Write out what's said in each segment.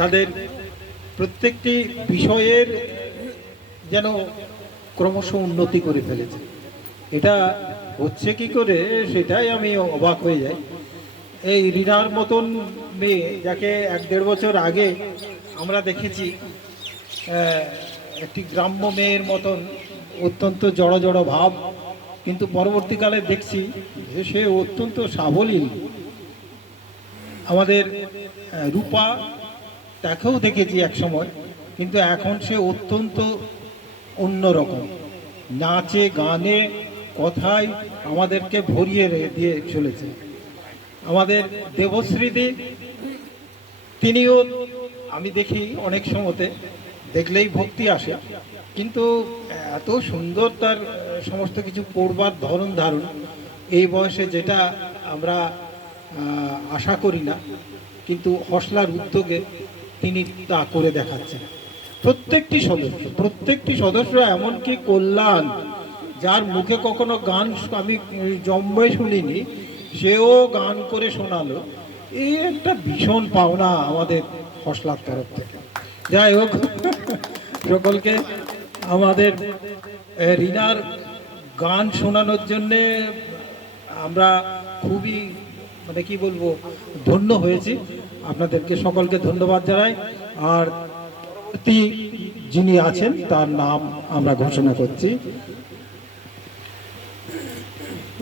তাদের প্রত্যেকটি বিষয়ের যেন ক্রমশ উন্নতি করে ফেলেছে। এটা হচ্ছে কি করে, সেটাই আমি অবাক হয়ে যাই। এই রিনার মতন মেয়ে যাকে এক দেড় বছর আগে আমরা দেখেছি একটি গ্রাম্য মেয়ের মতন অত্যন্ত জড়ো জড়ো ভাব, কিন্তু পরবর্তীকালে দেখছি যে সে অত্যন্ত সাবলীল। আমাদের রূপা তাকেও দেখেছি এক সময়, কিন্তু এখন সে অত্যন্ত অন্যরকম নাচে, গানে, কথায় আমাদেরকে ভরিয়ে দিয়ে চলেছে। আমাদের দেবশ্রীদি, তিনিও আমি দেখি অনেক সময়তে, দেখলেই ভক্তি আসে। কিন্তু এত সুন্দর তার সমস্ত কিছু পড়বার ধরন ধারণ, এই বয়সে যেটা আমরা আশা করি না, কিন্তু হসলার উদ্যোগে তিনি তা করে দেখাচ্ছেন। প্রত্যেকটি সদস্য প্রত্যেকটি সদস্য এমনকি কল্যাণ, যার মুখে কখনো গান আমি জন্মে শুনিনি, সেও গান করে শোনালো। এই একটা ভীষণ পাওনা আমাদের হসলার তরফ থেকে। যাই হোক, সকলকে আমাদের রিনার গান শোনানোর জন্যে আমরা খুবই মানে কি বলব, ধন্য হয়েছি। আপনাদেরকে সকলকে ধন্যবাদ জানাই। আর যিনি আছেন, তার নাম আমরা ঘোষণা করছি।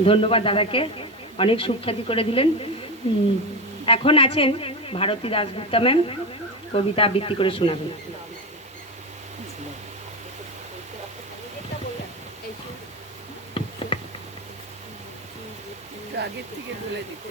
ধন্যবাদ দাদাকে। অনেক সুখ্যাতি করে দিলেন। এখন আছেন ভারতী দাসগুপ্তা ম্যাম। কবিতা আবৃত্তি করে শোনাবেন। একটু আগের থেকে বলে দিতে